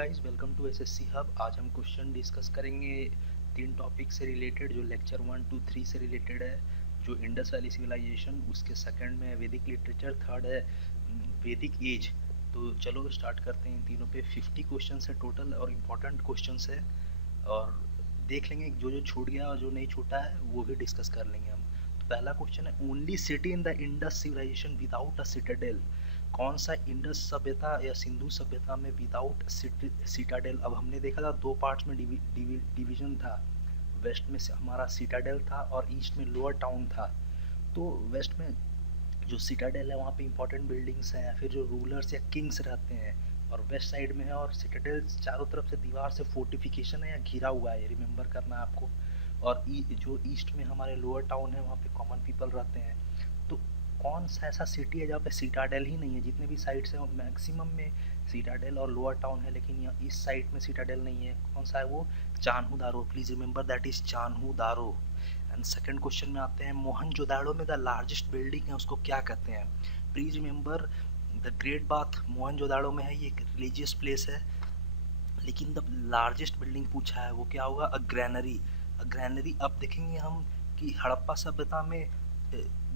Guys, welcome to SSC hub. आज हम question discuss करेंगे तीन टॉपिक से रिलेटेड, जो लेक्चर 1, 2, 3 से रिलेटेड है। जो इंडस वैली सिविलाइजेशन, उसके सेकंड में है वैदिक लिटरेचर, थर्ड है वैदिक एज। तो चलो स्टार्ट करते हैं। इन तीनों पे 50 क्वेश्चन है टोटल और इम्पोर्टेंट क्वेश्चन है, और देख लेंगे जो जो छूट गया और जो नहीं छूटा है वो भी डिस्कस कर लेंगे हम। तो पहला क्वेश्चन है, only city in the Indus civilisation without a citadel. कौन सा इंडस सभ्यता या सिंधु सभ्यता में विदाउट सिटाडेल। अब हमने देखा था दो पार्ट्स में डिवीजन था। वेस्ट में से हमारा सिटाडेल था और ईस्ट में लोअर टाउन था। तो वेस्ट में जो सिटाडेल है वहाँ पे इंपॉर्टेंट बिल्डिंग्स हैं या फिर जो रूलर्स या किंग्स रहते हैं, और वेस्ट साइड में है। और सिटाडेल चारों तरफ से दीवार से फोर्टिफिकेशन है या घिरा हुआ है, रिमेंबर करना है आपको। और जो ईस्ट में हमारे लोअर टाउन है वहाँ पे कॉमन पीपल रहते हैं। तो कौन सा ऐसा सिटी है जहाँ पे सिटाडेल ही नहीं है। जितने भी साइड्स हैं मैक्सिमम में सिटाडेल और लोअर टाउन है, लेकिन यहाँ इस साइड में सिटाडेल नहीं है। कौन सा है वो? Chanhudaro. Please remember that is Chanhudaro. And second question में आते हैं, मोहनजोदाड़ो में द लार्जेस्ट बिल्डिंग है उसको क्या कहते हैं। Please remember the great bath Mohenjodaro में है, ये एक रिलीजियस प्लेस है। लेकिन द लार्जेस्ट बिल्डिंग पूछा है वो क्या होगा? अ ग्रैनरी। अ ग्रैनरी। अब देखेंगे हम कि हड़प्पा सभ्यता में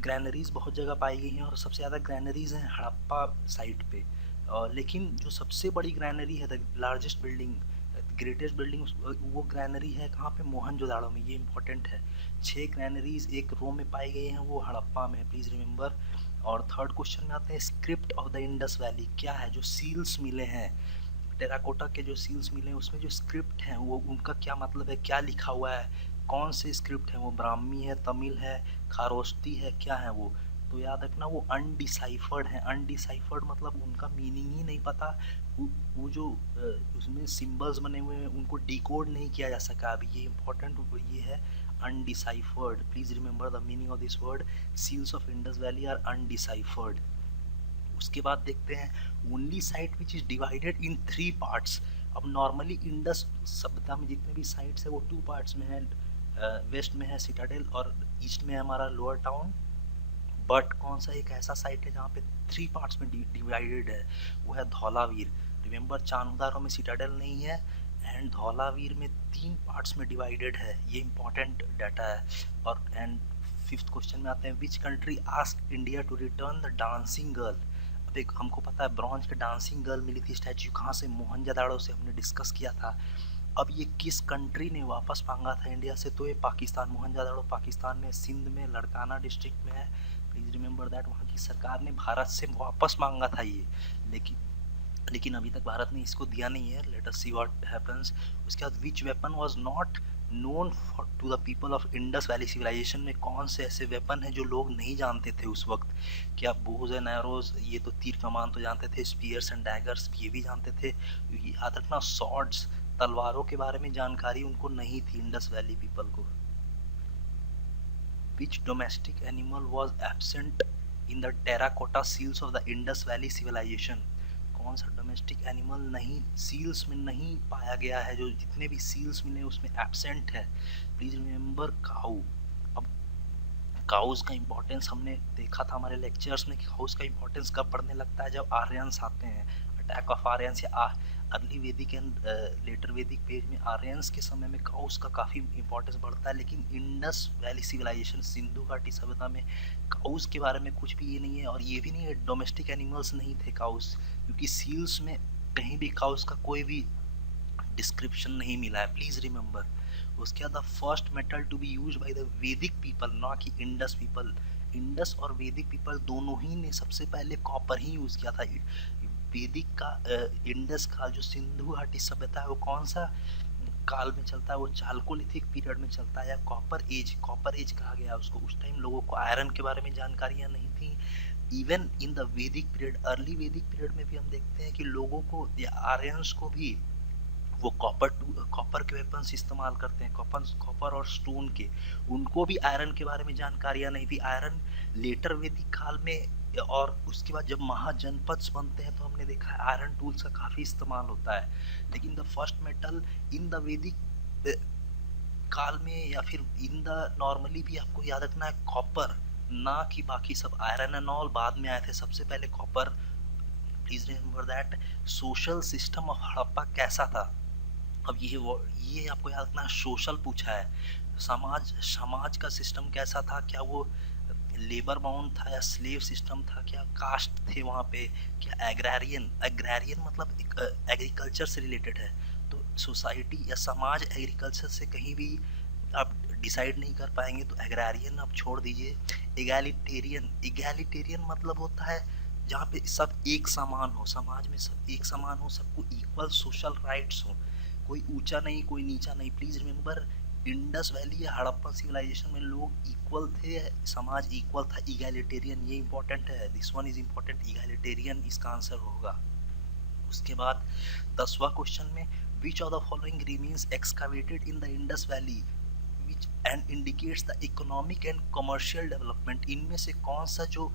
ग्रैनरीज बहुत जगह पाई गई हैं और सबसे ज़्यादा ग्रैनरीज हैं हड़प्पा साइट पे। लेकिन जो सबसे बड़ी ग्रैनरी है, the largest building, greatest building, वो ग्रैनरी है कहाँ पे? मोहनजोदाड़ो में। ये इंपॉर्टेंट है। 6 ग्रैनरीज एक रो में पाई गई हैं, वो हड़प्पा में। Please remember. और थर्ड क्वेश्चन में आते हैं, script of the Indus valley क्या है? जो सील्स मिले हैं टेराकोटा के, जो सील्स मिले हैं उसमें जो स्क्रिप्ट हैं वो उनका क्या मतलब है, क्या लिखा हुआ है, कौन से स्क्रिप्ट है वो? ब्राह्मी है, तमिल है, खारोस्ती है, क्या है वो? तो याद रखना वो अनडिसाइफर्ड है। अनडिसाइफर्ड मतलब उनका मीनिंग ही नहीं पता। वो जो उसमें सिंबल्स बने हुए हैं उनको डिकोड नहीं किया जा सका अभी। ये इंपॉर्टेंट ये है, undeciphered. Please remember the meaning of this word. Seals of Indus valley are undeciphered. उसके बाद देखते हैं, only site which is divided in 3 parts. अब नॉर्मली इंडस सभ्यता में जितने भी साइट्स है वो 2 पार्ट्स में है। वेस्ट में है सिटाडेल और ईस्ट में है हमारा लोअर टाउन। बट कौन सा एक ऐसा साइट है जहाँ पे 3 पार्ट्स में डिवाइडेड है? वो है धौलावीर। रिमेंबर, चान्होदारो में सिटाडेल नहीं है एंड धौलावीर में 3 पार्ट्स में डिवाइडेड है। ये इंपॉर्टेंट डाटा है। और एंड फिफ्थ क्वेश्चन में आते हैं, which country asked India to return the dancing girl. अब एक हमको पता है ब्रॉन्ज के डांसिंग गर्ल मिली थी स्टैचू कहाँ से? मोहनजोदाड़ो से, हमने डिस्कस किया था। अब ये किस कंट्री ने वापस मांगा था इंडिया से? तो ये पाकिस्तान। मोहनजोदाड़ो पाकिस्तान में, सिंध में, लड़काना डिस्ट्रिक्ट में है। Please remember that. वहाँ की सरकार ने भारत से वापस मांगा था ये, लेकिन अभी तक भारत ने इसको दिया नहीं है। Let us see what happens. उसके बाद, which weapon was not known to the people of Indus valley civilization में कौन से ऐसे वेपन हैं जो लोग नहीं जानते थे उस वक्त? क्या बोज एंड एरोज, ये तो तीर कमान तो जानते थे। स्पीयर्स एंड डैगर्स ये भी जानते थे। याद रखना, सॉर्ड्स, तलवारों के बारे में जानकारी उनको नहीं थी इंडस वैली पीपल को। Which domestic animal was absent in the terracotta seals of the Indus Valley civilization? कौन सा डोमेस्टिक एनिमल नहीं, सील्स में नहीं पाया गया है? जो जितने भी सील्स मिले उसमें एब्सेंट है। प्लीज रिमेंबर, काऊ। अब काउस का इंपॉर्टेंस हमने देखा था हमारे लेक्चर्स में कि काउस का इंपॉर्टेंस कब बढ़ने लगता है? जब आर्यंस आते हैं, अटैक ऑफ आर्यंस या अर्ली वैदिक एंड लेटर वैदिक पेज में आर्यंस के समय में काउस का काफ़ी इंपॉर्टेंस बढ़ता है। लेकिन इंडस वैली सिविलाइजेशन, सिंधु घाटी सभ्यता में काउस के बारे में कुछ भी ये नहीं है। और ये भी नहीं है डोमेस्टिक एनिमल्स नहीं थे काउस, क्योंकि सील्स में कहीं भी काउस का कोई भी डिस्क्रिप्शन नहीं मिला है। Please remember. उसके बाद, first metal to be use by the Vedic people, ना कि इंडस पीपल। इंडस और वैदिक पीपल दोनों ही ने सबसे पहले कॉपर ही यूज किया था। वैदिक का इंडस का जो सिंधु घाटी सभ्यता है वो कौन सा काल में चलता है? वो चालकोलिथिक पीरियड में चलता है, या कॉपर एज। कॉपर एज कहा गया उसको। उस टाइम लोगों को आयरन के बारे में जानकारियां नहीं थी। इवन इन द वैदिक पीरियड, अर्ली वैदिक पीरियड में भी हम देखते हैं कि लोगों को या आर्यंस को भी वो कॉपर के वेपन्स इस्तेमाल करते हैं, कॉपर और स्टोन के। उनको भी आयरन के बारे में जानकारियां नहीं थी। आयरन लेटर वैदिक काल में, और उसके बाद जब महाजनपद बनते हैं तो हमने देखा है आयरन टूल्स का काफी इस्तेमाल होता है। लेकिन the first metal in the वैदिक काल में या फिर इन द नॉर्मली भी आपको याद रखना है कॉपर, ना कि बाकी सब। आयरन एंड ऑल बाद में आए थे, सबसे पहले copper please remember that social system of Harappa कैसा था। अब ये आपको याद रखना, सोशल पूछा है, समाज का सिस्टम कैसा था, क्या वो लेबर बाउंड था या स्लेव सिस्टम था, क्या कास्ट थे वहाँ पे, क्या एग्रारियन, एग्रारियन मतलब एग्रीकल्चर से रिलेटेड है, तो सोसाइटी या समाज एग्रीकल्चर से कहीं भी आप डिसाइड नहीं कर पाएंगे, तो एग्रारियन आप छोड़ दीजिए। एगैलिटेरियन, एगैलिटेरियन मतलब होता है जहाँ पे सब एक समान हो, समाज में सब एक समान हो, सबको इक्वल सोशल राइट्स हो, कोई ऊंचा नहीं कोई नीचा नहीं। प्लीज रिमेंबर इंडस वैली या हड़प्पन सिविलाइजेशन में लोग इक्वल थे, समाज इक्वल था, इगैलिटेरियन, ये इंपॉर्टेंट है, this one is important, egalitarian इसका आंसर होगा। उसके बाद 10वां क्वेश्चन में विच of the following remains एक्सकावेटेड in the Indus valley which and indicates the economic and commercial development, इनमें से कौन सा जो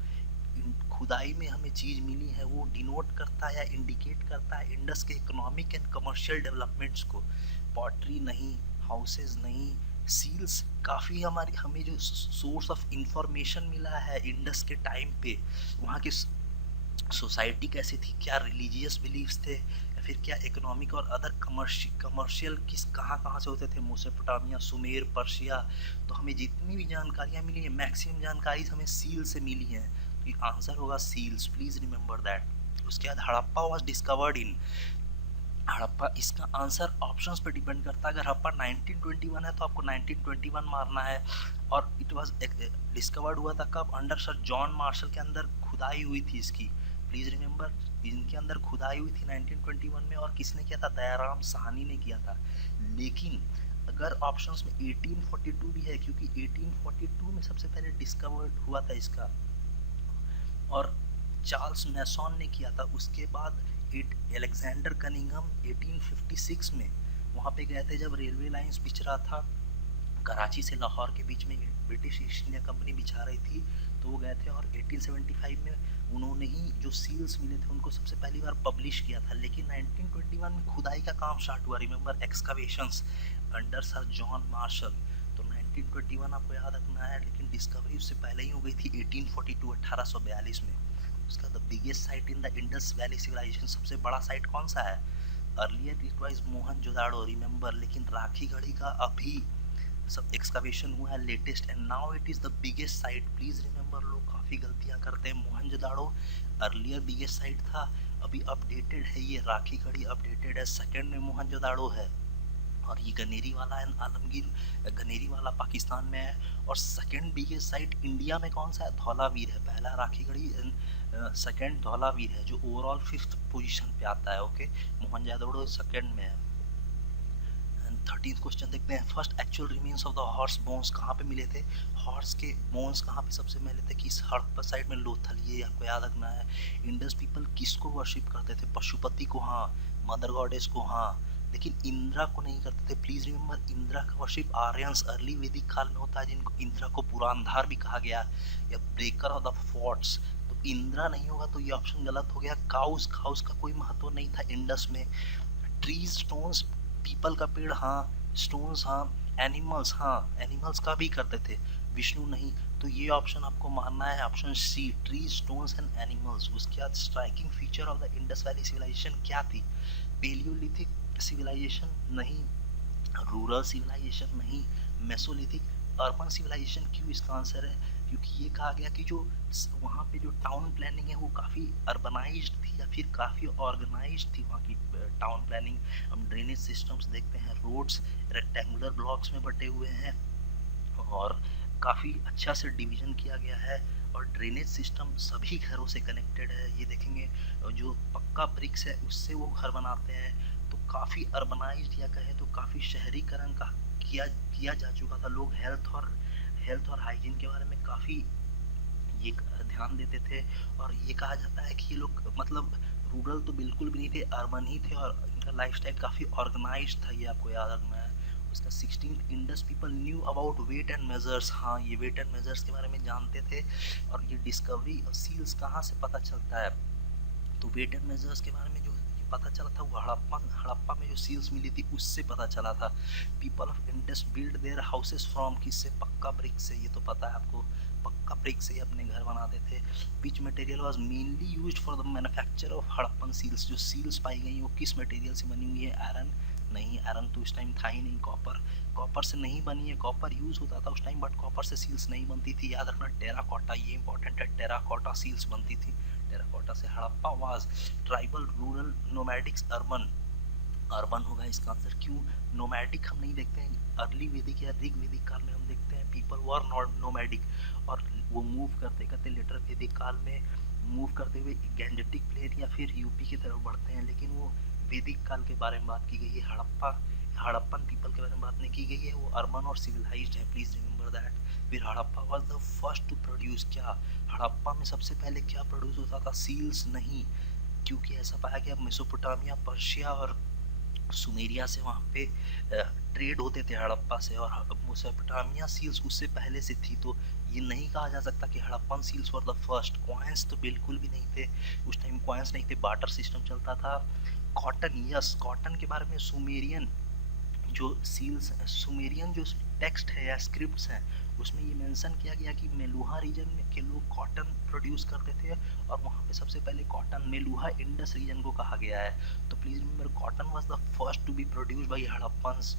खुदाई में हमें चीज मिली है वो डिनोट करता है या इंडिकेट करता है इंडस के इकोनॉमिक एंड कमर्शियल डेवलपमेंट्स को। पॉटरी नहीं, हाउसेज नहीं, सील्स, काफ़ी हमें जो सोर्स ऑफ इंफॉर्मेशन मिला है इंडस के टाइम पे, वहाँ की सोसाइटी कैसी थी, क्या रिलीजियस बिलीव्स थे या फिर क्या इकोनॉमिक और अदर कमर्शियल किस कहाँ से होते थे, मेसोपोटामिया, सुमेर, पर्शिया। तो हमें जितनी भी जानकारियाँ मिली है मैक्सिमम जानकारी हमें सील से मिली है, तो ये आंसर होगा सील्स, प्लीज रिमेंबर दैट। उसके बाद Harappa was discovered in, Harappa, इसका आंसर ऑप्शंस पे डिपेंड करता है, अगर हड़प्पा 1921 है तो आपको 1921 मारना है, और इट वाज डिस्कवर्ड हुआ था कब, अंडर सर जॉन मार्शल के अंदर खुदाई हुई थी इसकी। प्लीज रिमेंबर इनके अंदर खुदाई हुई थी 1921 में, और किसने किया था, दयाराम साहनी ने किया था। लेकिन अगर ऑप्शंस में 1842 भी है, क्योंकि 1842 में सबसे पहले डिस्कवर्ड हुआ था इसका, और चार्ल्स मैसॉन ने किया था। उसके बाद एलेक्जेंडर कनिंघम 1856 में वहाँ पे गए थे जब रेलवे लाइंस बिछ रहा था, कराची से लाहौर के बीच में ब्रिटिश ईस्ट इंडिया कंपनी बिछा रही थी, तो वो गए थे और 1875 में उन्होंने ही जो सील्स मिले थे उनको सबसे पहली बार पब्लिश किया था। लेकिन 1921 में खुदाई का काम स्टार्ट हुआ, remember excavations under sir John Marshall, तो 1921 आपको याद रखना है, लेकिन डिस्कवरी उससे पहले ही हो गई थी 1842, 1842 में। उसका the biggest site in the Indus valley civilisation, सबसे बड़ा साइट कौन सा है, earlier it was Mohenjodaro, remember, लेकिन राखी गढ़ी का अभी सब एक्सकवेशन हुआ है latest, and now it is the biggest site. Please remember, लोग काफी गलतियां करते हैं, मोहनजोदाड़ो अर्लियर बिगेस्ट साइट था, अभी अपडेटेड है ये राखी गढ़ी, अपडेटेड है, सेकंड में मोहनजोदाड़ो है, और ये गनेरी वाला है, आलमगीर गनेरी वाला पाकिस्तान में है, और सेकंड बिगेस्ट साइट इंडिया में कौन सा है, धौलावीर है, पहला राखी गढ़ी, सेकंड धौलावीर है, जो ओवरऑल 5th पोजीशन पे आता है। ओके, मोहनजोदाड़ो सेकंड में है। 13th क्वेश्चन देखते हैं, first actual remains of the horse bones कहाँ पे मिले थे, हॉर्स के बोन्स कहाँ पे सबसे मिले थे, किस हड़प्पा साइड में, लोथल, ये आपको याद रखना है। इंडस पीपल किसको वर्शिप करते थे, पशुपति को हाँ, मदर गॉडेस को हाँ, लेकिन इंद्रा को नहीं करते थे। प्लीज रिमेंबर इंद्रा का वर्शिप आर्यंस अर्ली वैदिक काल में होता है, जिनको इंद्रा को पुरांधार भी कहा गया, या ब्रेकर ऑफ द फोर्ट्स, तो इंद्रा नहीं होगा, तो ये ऑप्शन गलत हो गया। काउस, काउस का कोई महत्व नहीं था इंडस में। ट्रीज, स्टोन्स, पीपल का पेड़ हाँ, स्टोन्स हाँ, एनिमल्स हाँ, एनिमल्स का भी करते थे, विष्णु नहीं, तो ये ऑप्शन आपको मानना है, option C, trees, stones and animals. उसके बाद striking feature of the Indus valley civilisation क्या थी, पेलियोलिथिक सिविलाइजेशन नहीं, रूरल सिविलाइजेशन नहीं, मेसोलिथिक, अर्बन सिविलाइजेशन। क्यों, इसका आंसर है क्योंकि ये कहा गया कि जो वहाँ पे जो टाउन प्लानिंग है वो काफ़ी अर्बनाइज्ड थी या फिर काफ़ी ऑर्गेनाइज्ड थी वहाँ की टाउन प्लानिंग। हम ड्रेनेज सिस्टम्स देखते हैं, रोड्स रेक्टेंगुलर ब्लॉक्स में बटे हुए हैं और काफ़ी अच्छा से डिवीजन किया गया है, और ड्रेनेज सिस्टम सभी घरों से कनेक्टेड है। ये देखेंगे जो पक्का ब्रिक्स है उससे वो घर बनाते हैं, तो काफ़ी अर्बनाइज्ड या कहे तो काफ़ी शहरीकरण का किया जा चुका था। लोग हेल्थ और हाइजीन के बारे में काफ़ी ये ध्यान देते थे, और ये कहा जाता है कि ये लोग मतलब रूरल तो बिल्कुल भी नहीं थे, अर्बन ही थे, और इनका लाइफस्टाइल काफ़ी ऑर्गेनाइज्ड था, ये आपको याद रखना है। उसका 16th Indus people knew about wait and measures, हाँ ये वेट एंड मेजर्स के बारे में जानते थे, और ये डिस्कवरी सील्स कहाँ से पता चलता है, तो वेट एंड मेजर्स के बारे में जो पता चला था वो हड़प्पा में जो सील्स मिली थी उससे पता चला था। People of Indus build their houses from, किससे, पक्का ब्रिक से, ये तो पता है आपको, पक्का का ब्रिक से ही अपने घर बनाते थे। Which material was mainly used for the manufacture of Harappan seals. जो सील्स पाई गई वो किस मटेरियल से बनी हुई है? आयरन नहीं, आयरन तो उस टाइम था ही नहीं। कॉपर से नहीं बनी है। कॉपर यूज होता था उस टाइम, बट कॉपर से सील्स नहीं बनती थी। याद रखना, टेराकोटा, ये इंपॉर्टेंट है, टेराकोटा सील्स बनती थी। टेराकोटा से। Harappa was tribal, rural, nomadics, urban. Urban होगा इसका आंसर। क्यों नोमैडिक हम नहीं देखते हैं? अर्ली वैदिक या ऋग वैदिक काल में हम देखते हैं पीपल वर नॉट नोमैडिक, और वो मूव करते करते लेटर वैदिक काल में मूव करते हुए गैंजेटिक प्लेन या फिर यूपी की तरफ बढ़ते हैं। लेकिन वो वैदिक काल के बारे में बात की गई है। हड़प्पन पीपल के बारे में बात नहीं की गई है। वो अर्बन और सिविलाइज्ड है, प्लीज रिमेंबर दैट। फिर Harappa was the first to produce. क्या हड़प्पा में सबसे पहले क्या प्रोड्यूस होता था? सील्स नहीं, क्योंकि ऐसा पाया गया मेसोपोटामिया, पर्शिया और सुमेरिया से वहाँ पे ट्रेड होते थे हड़प्पा से, और मेसोपोटामिया सील्स उससे पहले से थी। तो ये नहीं कहा जा सकता कि Harappan seals for the first. Coins तो बिल्कुल भी नहीं थे उस टाइम, कॉइन्स नहीं थे, बार्टर सिस्टम चलता था। कॉटन, यस, कॉटन के बारे में सुमेरियन जो सील्स, सुमेरियन जो टेक्स्ट है या स्क्रिप्ट्स हैं, उसमें ये मेंशन किया गया कि मेलुहा रीजन में के लोग कॉटन प्रोड्यूस करते थे, और वहाँ पे सबसे पहले कॉटन मेलुहा इंडस रीजन को कहा गया है। तो please remember, cotton was the first to be produce by Harappans.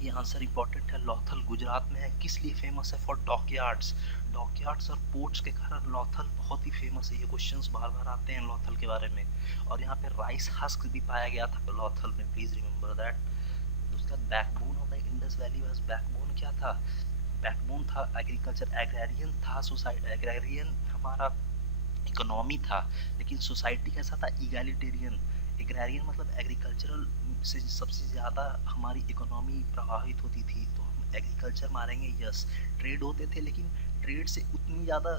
ये आंसर इंपॉर्टेंट है। लॉथल गुजरात में है, किस लिए फेमस है? For dockyards. डॉकयार्ड्स और पोर्ट्स के कारण लॉथल बहुत ही फेमस है। ये क्वेश्चंस बार बार आते हैं लॉथल के बारे में। और यहाँ पे राइस हस्क भी पाया गया था लॉथल में, प्लीज रिमेंबर दैट। उसका backbone of the Indus valley was, backbone क्या था? बैकबोन था एग्रीकल्चर, एग्रेरियन था सोसाइटी, एग्रेरियन हमारा इकोनॉमी था। लेकिन सोसाइटी कैसा था? इगैलिटेरियन। एग्रेरियन मतलब एग्रीकल्चरल से सबसे ज़्यादा हमारी इकोनॉमी प्रभावित होती थी, तो हम एग्रीकल्चर मारेंगे। यस, ट्रेड होते थे, लेकिन ट्रेड से उतनी ज़्यादा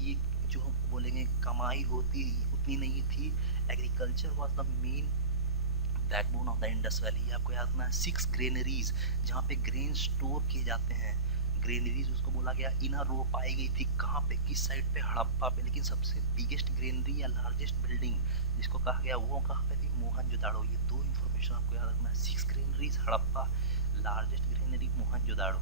ये जो हम बोलेंगे कमाई होती उतनी नहीं थी। Agriculture was the main backbone of the Indus valley. आपको याद रखना है 6 ग्रेनरीज जहाँ पे ग्रेन स्टोर किए जाते हैं। ग्रेनरीज उसको बोला गया। इनर रो पाई गई थी कहाँ पे? किस साइड पे? हड़प्पा पे। लेकिन सबसे बिगेस्ट ग्रेनरी या लार्जेस्ट बिल्डिंग जिसको कहा गया वो कहाँ पे थी? मोहनजोदाड़ो। ये दो इंफॉर्मेशन आपको याद रखना है। 6 granaries Harappa, largest granary Mohenjodaro.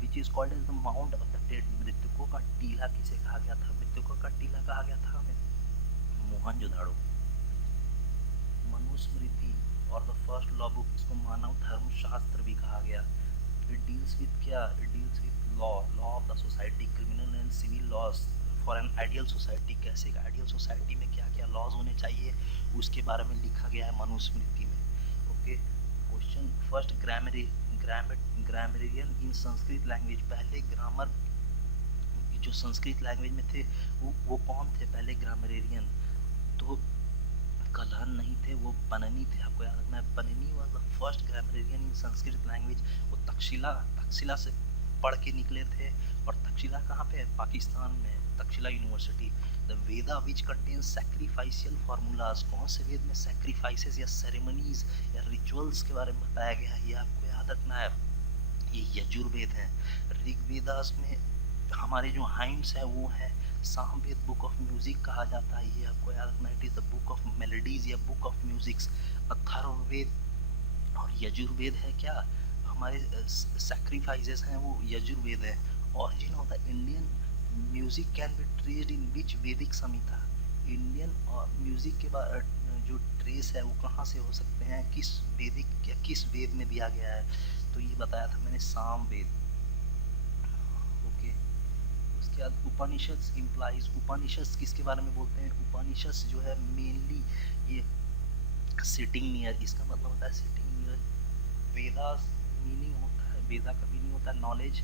Which is called as the mount of the dead. मृतकों का टीला किसे कहा गया था? मृतकों का टीला कहा गया था हमें मोहनजोदाड़ो। मनुस्मृति और द फर्स्ट लॉ बुक, इसको मानव धर्म शास्त्र भी कहा गया। इट डील्स विद क्या? It deals with law of the society, criminal and civil laws for an ideal society. कैसे एक आइडियल सोसाइटी में क्या क्या लॉज होने चाहिए उसके बारे में लिखा गया है मनुस्मृति में। Okay, question first, grammarian in Sanskrit language. पहले ग्रामर जो संस्कृत लैंग्वेज में थे वो कौन थे पहले? ग्रामरियन। तो कलहन नहीं थे, वो पननी थे। आपको याद रखना है, Panini was the first grammarian in Sanskrit language. वो तक्षशिला से पढ़ के निकले थे। और तक्षशिला कहाँ पे है? पाकिस्तान में, Takshashila university. The Veda which contain sacrificial formulas. कौन से वेद में सैक्रिफाइसेस या सेरेमनीज या रिचुअल्स के बारे में बताया गया है? ये आपको याद रखना है। ये यजुर्वेद है। ऋग्वेदास में हमारे जो हाइम्स है वो है सामवेद, बुक ऑफ म्यूजिक कहा जाता है। ये आपको याद रखना, it is the book of melodies या बुक ऑफ म्यूजिक्स। अथर्ववेद और यजुर्वेद है क्या? हमारे सैक्रिफाइसेस हैं वो यजुर्वेद है। Origin of the Indian music can be traced in which Vedic Samhita. Indian music के बाद जो ट्रेस है वो कहाँ से हो सकते हैं? किस वैदिक या किस वेद में दिया गया है? तो ये बताया था मैंने, सामवेद। ओके, उसके बाद उपनिषद इम्प्लाइज। उपनिषद किसके बारे में बोलते हैं? उपनिषद जो है मेनली ये सिटिंग नियर, इसका मतलब होता है सिटिंग नियर। वेदास मीनिंग होता है, वेदा का मीनिंग होता है knowledge.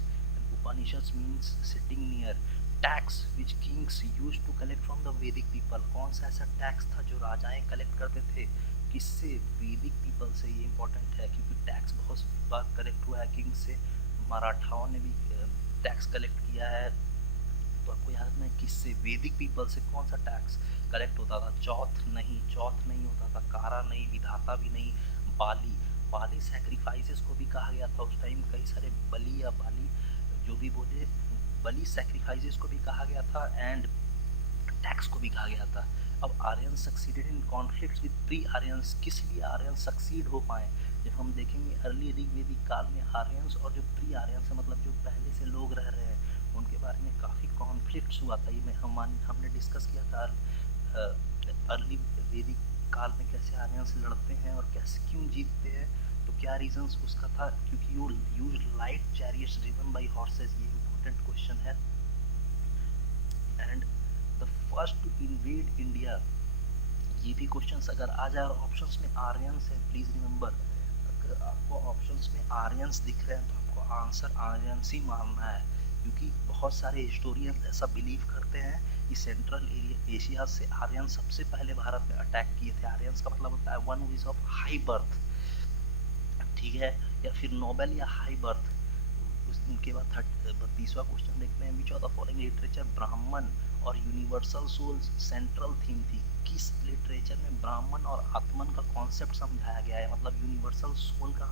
Upanishad means sitting near. Tax which kings use to collect from the Vedic people. कौन सा ऐसा टैक्स था जो राजाएं कलेक्ट करते थे? किससे? वैदिक पीपल से। ये इंपॉर्टेंट है क्योंकि टैक्स बहुत बार कलेक्ट हुआ है किंग से। मराठाओं ने भी टैक्स कलेक्ट किया है। तो आपको याद रखना है किससे? वैदिक पीपल से। कौन सा टैक्स कलेक्ट होता था? चौथ नहीं होता था। कारा नहीं, विधाता भी नहीं। बाली सैक्रिफाइसेस को भी कहा गया था उस टाइम। कई सारे बलि या बाली जो भी बोले, बलि सैक्रिफाइसेस को भी कहा गया था एंड टैक्स को भी कहा गया था। अब Aryan succeeded in conflicts with pre Aryans. किस लिए आर्यन सक्सीड हो पाए? जब हम देखेंगे अर्ली ऋग्वेदिक काल में आर्यंस और जो प्री आर्यंस मतलब जो पहले से लोग रह रहे हैं उनके बारे में काफ़ी कॉन्फ्लिक्ट्स हुआ था। ये हमने डिस्कस किया था अर्ली वैदिक काल में कैसे आर्यंस लड़ते हैं और कैसे क्यों जीतते हैं, तो क्या रीजंस उसका था, क्योंकि you use light chariots driven by horses, ये इंपॉर्टेंट क्वेश्चन है। And the first to invade India, ये भी क्वेश्चंस अगर आ जाए और ऑप्शंस में आर्यंस है, प्लीज रिमेंबर, अगर आपको ऑप्शंस में आर्यंस दिख रहे हैं तो आपको आंसर आर्यंस ही मानना है, क्योंकि बहुत सारे हिस्टोरियंस ऐसा बिलीव करते हैं कि सेंट्रल एशिया से आर्यन सबसे पहले भारत में अटैक किए थे। आर्यंस का मतलब होता है one who is of high birth, ठीक है, या फिर नोबेल या हाई बर्थ। उनके बाद 32वां क्वेश्चन देखते हैं, which of the following literature ब्राह्मण और यूनिवर्सल सोल सेंट्रल थीम थी। किस लिटरेचर में ब्राह्मण और आत्मन का कॉन्सेप्ट समझाया गया है, मतलब यूनिवर्सल सोल का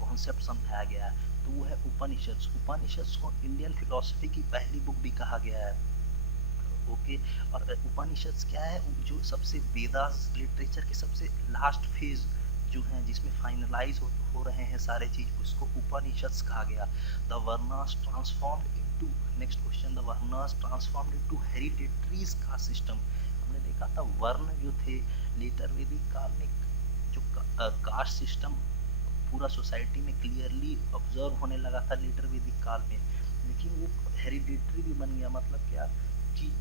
कॉन्सेप्ट समझाया गया है, तो वो है उपनिषद। उपनिषद को इंडियन फिलोसफी की पहली बुक भी कहा गया है। ओके, और उपनिषद क्या है, जो सबसे वेदास लिटरेचर के सबसे लास्ट फेज जो है, जिसमें फाइनलाइज हो रहे हैं सारे चीज, उसको उपनिषद कहा गया। The varnas transformed into, next question, the varnas transformed into hereditaries caste system. हमने देखा था वर्ण जो थे लेटर वैदिक काल में, जो कास्ट सिस्टम पूरा सोसाइटी में क्लियरली ऑब्जर्व होने लगा था लेटर वैदिक काल में, लेकिन वो हेरिडिटरी भी बन गया। मतलब क्या कि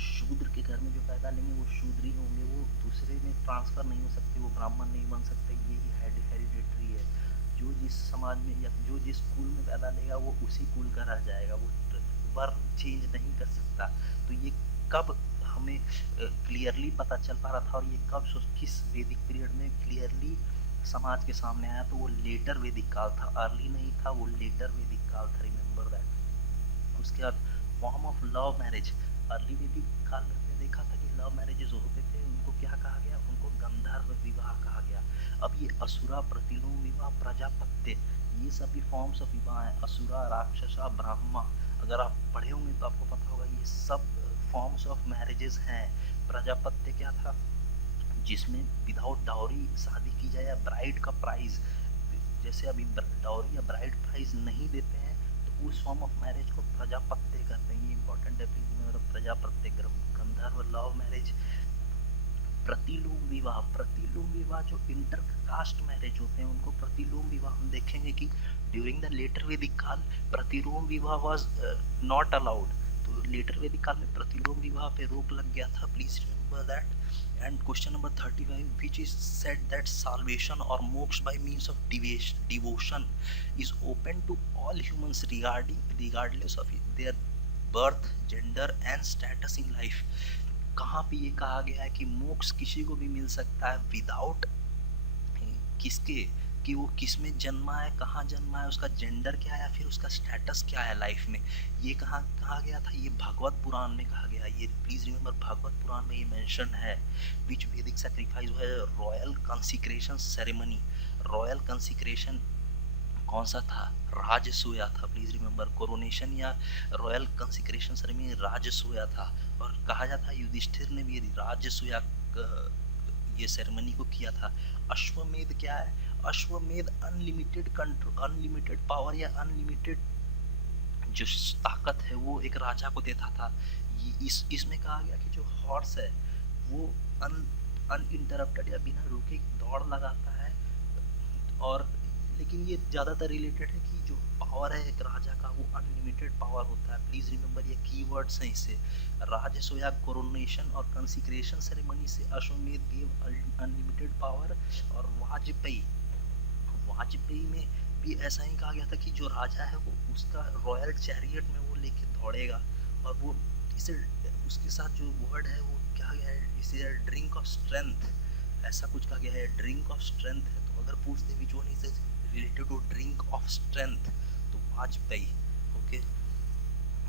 शूद्र के घर में जो पैदा लेंगे वो शूद्र ही होंगे, वो दूसरे में ट्रांसफर नहीं हो सकते, वो ब्राह्मण नहीं बन सकते, यही हेरिडिटरी है। जो जिस समाज में या जो जिस कुल में पैदा लेगा वो उसी कुल का रह जाएगा, वो वर्ण चेंज नहीं कर सकता। तो ये कब हमें क्लियरली पता चल पा रहा था, और ये कब किस वैदिक पीरियड में क्लियरली समाज के सामने आया, तो वो लेटर वैदिक काल था, अर्ली नहीं था, वो लेटर वैदिक काल था, रिमेंबर दैट। उसके बाद form of love marriage, early वैदिक काल में हमने देखा था कि लव मैरिजेस होते थे, उनको क्या कहा गया, उनको गंधर्व विवाह कहा गया। अब ये असुरा, प्रतिलोम विवाह, प्रजापत्य, ये सभी फॉर्म्स ऑफ विवाह है। असुरा, राक्षसा, ब्राह्मा, अगर आप पढ़े होंगे तो आपको पता होगा ये सब फॉर्म्स ऑफ मैरिजेस हैं। प्रजापत्य क्या था, जिसमें विदाउट डाउरी शादी की जाए, या ब्राइड का प्राइज, जैसे अभी डाउरी या ब्राइड प्राइज नहीं देते हैं, तो उस फॉर्म ऑफ मैरिज को प्रजापत्य कहते हैं। ये इंपॉर्टेंट है, प्रजापत्य, गंधर्व, लव मैरिज। प्रतिलोम विवाह, प्रतिलोम विवाह जो इंटर कास्ट मैरिज होते हैं उनको प्रतिलोम विवाह, हम देखेंगे कि ड्यूरिंग द लेटर वैदिक काल प्रतिलोम विवाह वाज नॉट अलाउड, तो लेटर वैदिक काल में प्रतिलोम विवाह पे रोक लग गया था, please remember that. And question number 35, which is said that salvation or moksha by means of devotion is open to all humans regardless of their birth, gender and status in life। कहाँ पे ये कहा गया है कि मोक्ष किसी को भी मिल सकता है विदाउट किसके, कि वो किस में जन्मा है, कहाँ जन्मा है, उसका जेंडर क्या है, या फिर उसका स्टेटस क्या है लाइफ में। ये कहाँ कहा गया था, ये भागवत पुराण में कहा गया। ये प्लीज रिमेंबर, भागवत पुराण में ये मेंशन है। विच वैदिक सैक्रिफाइस है रॉयल कंसिक्रेशन सेरेमनी। रॉयल कंसिक्रेशन कौन सा था, राजसूया था, प्लीज रिमेंबर। कोरोनेशन या रॉयल कंसिक्रेशन सेरेमनी राजसूया था, और कहा जाता है युधिष्ठिर ने भी राजसूया ये सेरेमनी को किया था। अश्वमेध क्या है, अश्वमेध अनलिमिटेड कंट्रोल, अनलिमिटेड पावर या अनलिमिटेड जो ताकत है वो एक राजा को देता था। इसमें कहा गया कि जो हॉर्स है वो अनइंटरप्टेड या बिना रुके दौड़ लगाता है, और लेकिन ये ज़्यादातर रिलेटेड है कि जो पावर है एक राजा का वो अनलिमिटेड पावर होता है। प्लीज रिमेंबर ये कीवर्ड्स हैं इसे, राजसूया, कोरोनेशन और कंसिक्रेशन सेरेमनी से अश्वमेध गेव अनलिमिटेड पावर। और वाजपेयी, वाजपेयी में भी ऐसा ही कहा गया था कि जो राजा है वो उसका रॉयल चैरियट में वो लेके दौड़ेगा, और वो इसे उसके साथ जो वर्ड है वो क्या गया है, इसे ड्रिंक ऑफ स्ट्रेंथ, ऐसा कुछ कहा गया है, ड्रिंक ऑफ स्ट्रेंथ है। तो अगर पूछते which one is related to drink of strength, तो वाजपेयी। ओके,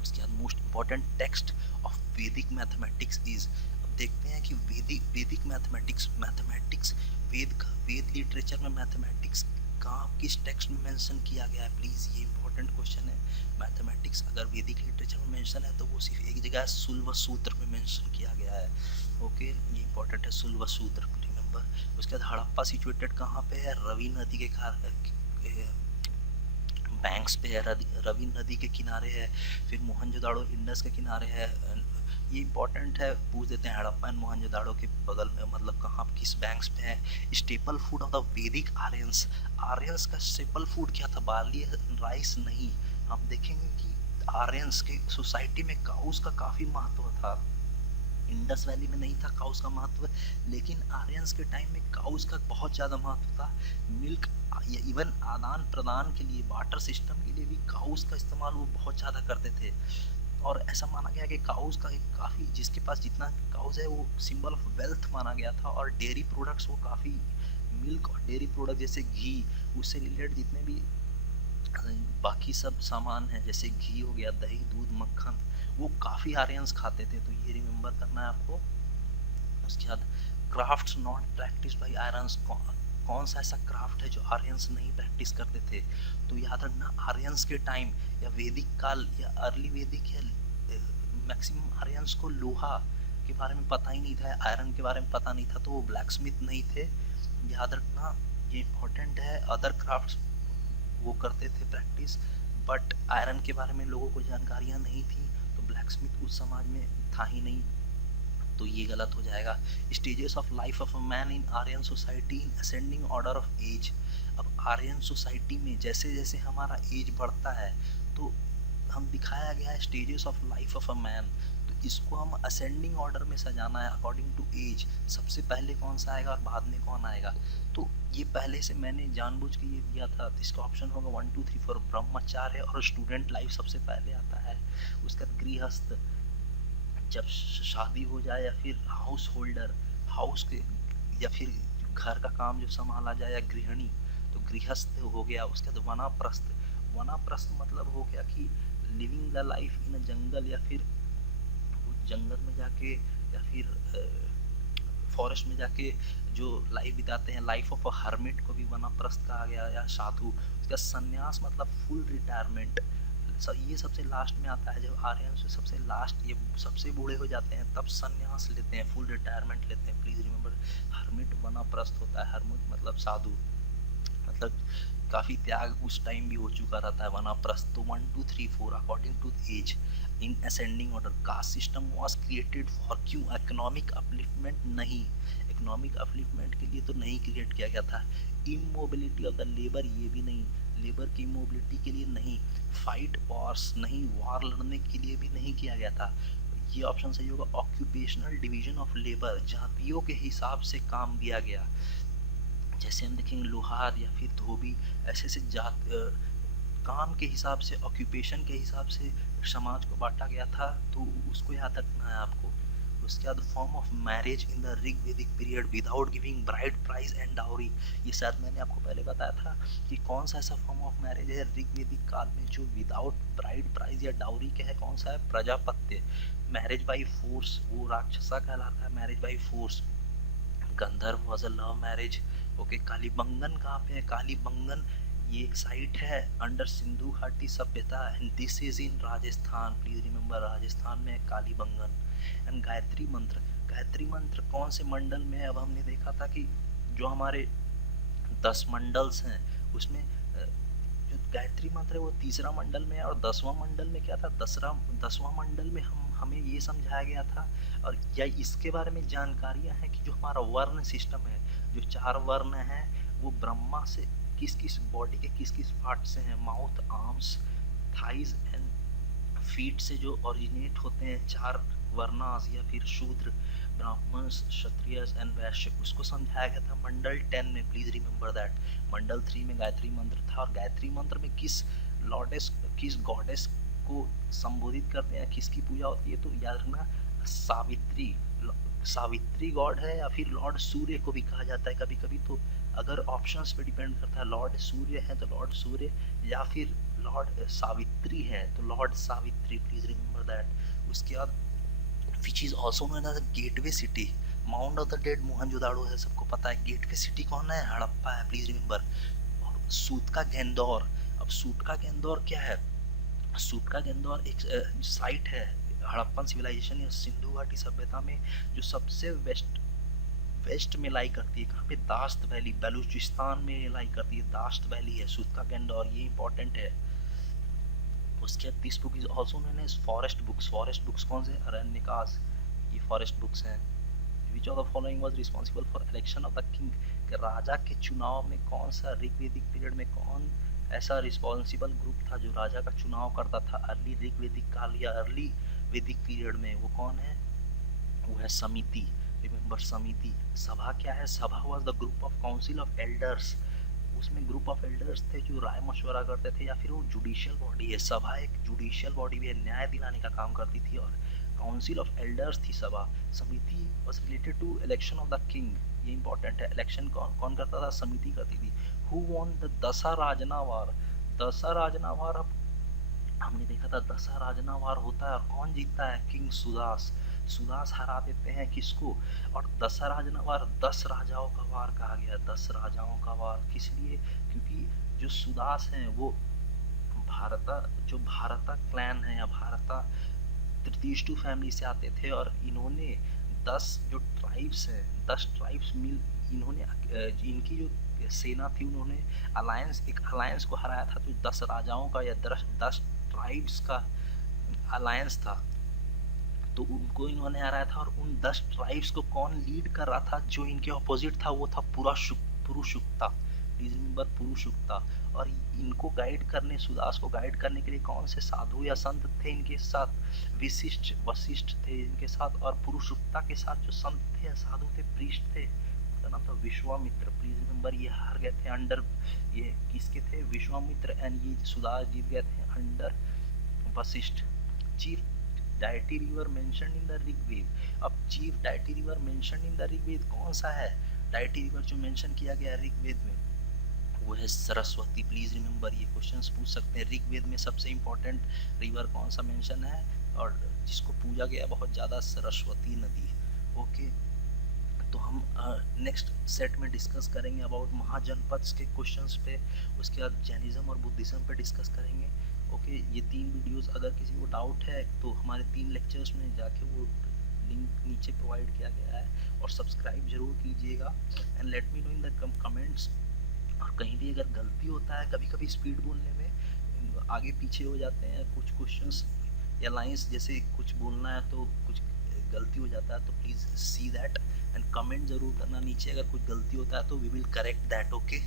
उसके बाद most important text of Vedic mathematics is, अब देखते हैं कि वैदिक मैथमेटिक्स वेद लिटरेचर में मैथमेटिक्स कहाँ किस टेक्स्ट में मेंशन किया गया है, प्लीज ये इंपॉर्टेंट क्वेश्चन है। मैथमेटिक्स अगर वैदिक लिटरेचर में मेंशन है तो वो सिर्फ एक जगह सुल्व सूत्र में मेंशन किया गया है। ओके, ये इंपॉर्टेंट है, सुल्व सूत्र, रिमेंबर। उसके बाद हड़प्पा सिचुएटेड कहाँ पे है, रवि नदी के बैंक्स पे है, रवि नदी के किनारे है, फिर मोहनजोदाड़ो इंडस के किनारे है। ये इंपॉर्टेंट है, पूछ देते हैं हड़प्पा एंड मोहनजोदाड़ो के बगल में मतलब कहाँ किस बैंक्स पे है। स्टेपल फूड ऑफ द वैदिक आर्यंस, आर्यंस का स्टेपल फूड क्या था? बार्ली राइस नहीं। हम देखेंगे कि आर्यंस के सोसाइटी में काउस का काफी महत्व था। इंडस वैली में नहीं था काउस का महत्व, लेकिन आर्यंस के टाइम में काउस का बहुत ज़्यादा महत्व था। मिल्क या इवन आदान प्रदान के लिए, वाटर सिस्टम के लिए भी काउस का इस्तेमाल वो बहुत ज़्यादा करते थे। और ऐसा माना गया कि काउस का एक काफ़ी, जिसके पास जितना काउस है वो सिंबल ऑफ वेल्थ माना गया था। और डेयरी प्रोडक्ट्स वो काफ़ी, मिल्क और डेयरी प्रोडक्ट जैसे घी, उससे रिलेटेड जितने भी बाकी सब सामान है जैसे घी हो गया, दही, दूध, मक्खन, वो काफ़ी आर्यंस खाते थे। तो ये रिमेम्बर करना है आपको। उसके बाद crafts not practice by Aryans, कौन सा ऐसा क्राफ्ट है जो आर्यंस नहीं प्रैक्टिस करते थे? तो याद रखना, आर्यंस के टाइम या वैदिक काल या अर्ली वैदिक या मैक्सिमम आर्यंस को लोहा के बारे में पता ही नहीं था, आयरन के बारे में पता नहीं था, तो वो ब्लैक स्मिथ नहीं थे। याद रखना, ये इम्पोर्टेंट है। अदर क्राफ्ट्स वो करते थे प्रैक्टिस, बट आयरन के बारे में लोगों को जानकारियाँ नहीं थी, तो ब्लैक स्मिथ उस समाज में था ही नहीं, तो ये गलत हो जाएगा। Stages of life of a man in Aryan society in ascending order of age. अब आर्यन सोसाइटी में जैसे जैसे हमारा एज बढ़ता है तो हम दिखाया गया है stages of life of a man, तो इसको हम असेंडिंग ऑर्डर में सजाना है अकॉर्डिंग टू एज। सबसे पहले कौन सा आएगा और बाद में कौन आएगा, तो ये पहले से मैंने जानबूझ के ये दिया था। तो इसका ऑप्शन होगा 1 2 3 4, ब्रह्मचार्य और स्टूडेंट लाइफ सबसे पहले आता है। उसका गृहस्थ, जब शादी हो जाए, या फिर हाउस होल्डर, हाउस के या फिर घर का काम जो संभाला जाए, या गृहिणी, तो गृहस्थ हो गया। उसके बाद वनाप्रस्थ, वनाप्रस्थ मतलब हो गया कि लिविंग द लाइफ इन अ जंगल, या फिर जंगल में जाके या फिर फॉरेस्ट में जाके जो लाइफ बिताते हैं, लाइफ ऑफ अ हर्मिट को भी वनाप्रस्थ कहा गया, या साधु। उसका संन्यास मतलब फुल रिटायरमेंट। ये सबसे लास्ट में आता है, जब आर्यन से सबसे लास्ट ये सबसे बूढ़े हो जाते हैं तब संन्यास लेते हैं, फुल रिटायरमेंट लेते हैं। प्लीज रिमेंबर, हर्मिट वनाप्रस्थ होता है, हर्मिट मतलब साधु, मतलब काफी त्याग उस टाइम भी हो चुका रहता है, वनाप्रस्थ। तो 1 2 3 4 according to age in ascending order. Caste system was created for, क्यों? इकोनॉमिक अपलिफ्टमेंट नहीं, इकोनॉमिक अपलिफ्टमेंट के लिए तो नहीं क्रिएट किया गया था। इमोबिलिटी ऑफ द लेबर, ये भी नहीं, लेबर की मोबिलिटी के लिए नहीं। फाइट वॉर्स नहीं, वार लड़ने के लिए भी नहीं किया गया था। ये ऑप्शन सही होगा। ऑक्यूपेशनल डिवीजन ऑफ लेबर, जातियों के हिसाब से काम दिया गया। जैसे हम देखेंगे लोहार या फिर धोबी, ऐसे ऐसे जात काम के हिसाब से, ऑक्यूपेशन के हिसाब से समाज को बांटा गया था, तो उसको याद रखना है आपको। उसके बाद form of marriage in the Rigvedic period without giving bride price and dowry. ये शायद मैंने आपको पहले बताया था कि कौन सा ऐसा फॉर्म ऑफ मैरिज है ऋग्वेदिक काल में जो विदाउट ब्राइड प्राइज या डाउरी के है। कौन सा है? प्रजापत्य। मैरिज बाई फोर्स, वो राक्षसा कहलाता है, marriage by force. Gandharva was a love marriage. Okay, Kalibangan कहाँ पे है? कालीबंगन ये एक साइट है अंडर सिंधु घाटी सभ्यता, and this is in Rajasthan. Please remember, Rajasthan में कालीबंगन। एंड गायत्री मंत्र, गायत्री मंत्र कौन से मंडल में है? अब हमने देखा था कि जो हमारे 10 मंडल्स हैं उसमें जो गायत्री मंत्र है वो तीसरा मंडल में है, और 10वां मंडल में क्या था? 10वां मंडल में हमें ये समझाया गया था, और या इसके बारे में जानकारियां हैं कि जो हमारा वर्ण सिस्टम है, जो 4 वर्ण हैं, वो ब्रह्मा से किस किस बॉडी के किस किस पार्ट से हैं? Mouth, arms, thighs and feet से जो ओरिजिनेट होते हैं 4 वर्णास, या फिर शूद्र, ब्राह्मण, क्षत्रिय एंड वैश्य, उसको समझाया गया था मंडल 10 में। Please remember that. मंडल 3 में गायत्री मंत्र था, और गायत्री मंत्र में किस लॉर्डेस, किस गॉडेस को संबोधित करते हैं, किसकी पूजा होती है? तो याद रखना, सावित्री, सावित्री गॉड है, या फिर लॉर्ड सूर्य को भी कहा जाता है कभी कभी। तो अगर ऑप्शंस पे डिपेंड करता है, लॉर्ड सूर्य है तो लॉर्ड सूर्य, या फिर लॉर्ड सावित्री है तो lord Savitri. Please remember that. उसके बाद which is also known as gateway city, mount of the dead Mohenjodaro है, सबको पता है। गेटवे सिटी कौन है? हड़प्पा है, प्लीज रिमेंबर। और सूत का गेंदौर, अब सूत का गेंदौर क्या है? सूत का गेंदौर एक साइट है हड़प्पन सिविलाइजेशन या सिंधु घाटी सभ्यता में, जो सबसे वेस्ट में लाई करती है। कहाँ पे? दाश्त वैली, बलूचिस्तान में लाई करती है, दाश्त वैली है सूत का गेंदौर, ये इंपॉर्टेंट है। उसके बाद this book is also known as forest books. Forest books कौन से? अरण्यकाश, ये फॉरेस्ट बुक्स हैं। Which of the following was responsible for election of the king, कि राजा के चुनाव में कौन सा ऋग्वेदिक पीरियड में कौन ऐसा रिस्पॉन्सिबल ग्रुप था जो राजा का चुनाव करता था अर्ली ऋग्वेदिक काल या अर्ली वैदिक पीरियड में? वो कौन है? वो है समिति। रिमेंबर समिति। सभा क्या है? सभा was the group of council of elders. उसमें ग्रुप ऑफ एल्डर्स थे जो राय मशवरा करते थे, या फिर वो जुडिशियल बॉडी है। सभा एक जुडिशियल बॉडी भी है, न्याय दिलाने का काम करती थी, और काउंसिल ऑफ एल्डर्स थी Sabha. Samiti was related to election of the king, ये इंपॉर्टेंट है। इलेक्शन कौन कौन करता था? समिति करती थी। हु वॉन द दशा राजना वार? दशा राजना वार, अब हमने देखा था दशा राजना वार होता है और कौन जीतता है? किंग सुदास। सुदास हरा देते हैं किसको? और दशा राजना वार 10 राजाओं का वार कहा गया। 10 राजाओं का वार किस लिए? क्योंकि जो सुदास हैं वो भारता क्लैन है या भारता तृतीष्टु फैमिली से आते थे, और इन्होंने 10 जो ट्राइब्स हैं, 10 ट्राइब्स मिल इन्होंने इनकी जो सेना थी उन्होंने एक अलायंस को हराया था। तो 10 राजाओं का या 10 ट्राइब्स का अलायंस था, तो उनको इन्होंने हराया था। और उन 10 ट्राइब्स को कौन लीड कर रहा था? जो इनके ऑपोजिट था वो था पुरुषुक्ता। Please remember पुरुषुक्ता। और इनको गाइड करने, सुदास को गाइड करने के लिए कौन से साधु या संत थे इनके साथ? वशिष्ठ थे इनके साथ, और पुरुषुक्ता के साथ जो संत थे या साधु थे, प्रीस्ट थे, उनका नाम था विश्वामित्र। प्लीज रिमेंबर ये हार गए थे अंडर, ये किसके थे? विश्वामित्र। एंड ये सुदास जीत गए थे under Vashishtha. Chief deity river mentioned in the Rigveda. अब chief deity river mentioned in the Rigveda कौन सा है? डाइटी रिवर जो मेंशन किया गया ऋग्वेद में वो है सरस्वती। प्लीज रिमेंबर, ये क्वेश्चंस पूछ सकते हैं। ऋग्वेद में सबसे इंपॉर्टेंट रिवर कौन सा मेंशन है और जिसको पूजा गया बहुत ज्यादा? सरस्वती नदी। ओके, तो हम नेक्स्ट सेट में डिस्कस करेंगे अबाउट महाजनपद के क्वेश्चंस पे। उसके बाद जैनिज्म और बुद्धिज्म पे डिस्कस करेंगे। ओके, ये 3 वीडियोस, अगर किसी को डाउट है तो हमारे 3 लेक्चर्स में जाके वो लिंक नीचे प्रोवाइड किया गया है, और सब्सक्राइब जरूर कीजिएगा। And let me know in the comments. और कहीं भी अगर गलती होता है, कभी कभी स्पीड बोलने में आगे पीछे हो जाते हैं कुछ क्वेश्चंस या लाइंस, जैसे कुछ बोलना है तो कुछ गलती हो जाता है, तो please see that and comment जरूर करना नीचे। अगर कुछ गलती होता है तो we will correct that. Okay.